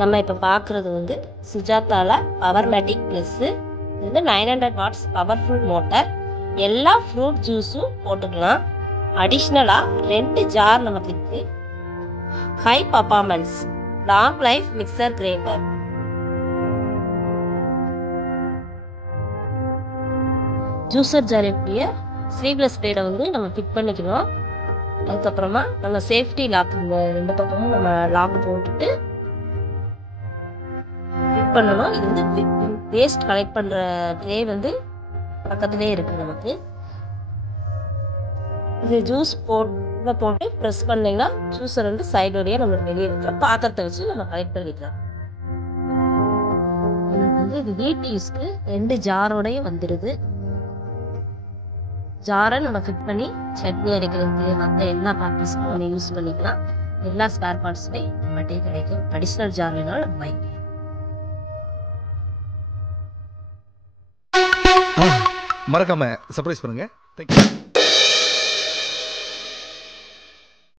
நம்ம இப்போ பார்க்குறது வந்து சுஜாதாவில் பவர்மேட்டிக் ப்ளஸ்ஸு. இது வந்து 900 வாட்ஸ் பவர்ஃபுல் மோட்டார். எல்லா ஃப்ரூட் ஜூஸும் போட்டுக்கலாம். அடிஷ்னலாக 2 ஜார் நமக்கு இருக்குது. High performance long life mixer grinder. Juicer jar எப்படிய ஸ்லீவ்லெஸ் பிளேடை வந்து நம்ம ஃபிட் பண்ணிக்கணும். அதுக்கப்புறமா நம்ம சேஃப்டி லாக் ரெண்டு பக்கமும் நம்ம லாக் போட்டுட்டு ஃபிட் பண்ணணும். இது வந்து வேஸ்ட் கலெக்ட் பண்ணுற ட்ரே வந்து பக்கத்துலேயே இருக்குது நமக்கு. இது ஜூஸ் போட்டு ப்ரெஸ் பண்ணிங்கன்னா ஜூஸர் வந்து சைடு வழியாக நம்மளுக்கு வெளியே இருக்கிற பாத்திரத்தை வச்சு நம்ம கலெக்ட் பண்ணிக்கலாம். இது வீட்டு யூஸ்க்கு 2 ஜாரோடையும் வந்துடுது. ஜாரை நம்ம ஃபிட் பண்ணி சட்னி அரைக்கிறதுக்கு மற்ற எல்லா பர்பஸ்க்கும் நம்ம யூஸ் பண்ணிக்கலாம். எல்லா ஸ்பேர் பார்ட்ஸுமே நம்மகிட்டே கிடைக்கும். அடிஷ்னல் ஜார் வேணாலும் நம்ம வாங்கிக்கலாம். மறக்காம சர்ப்ரைஸ் பண்ணுங்க. தேங்க்யூ.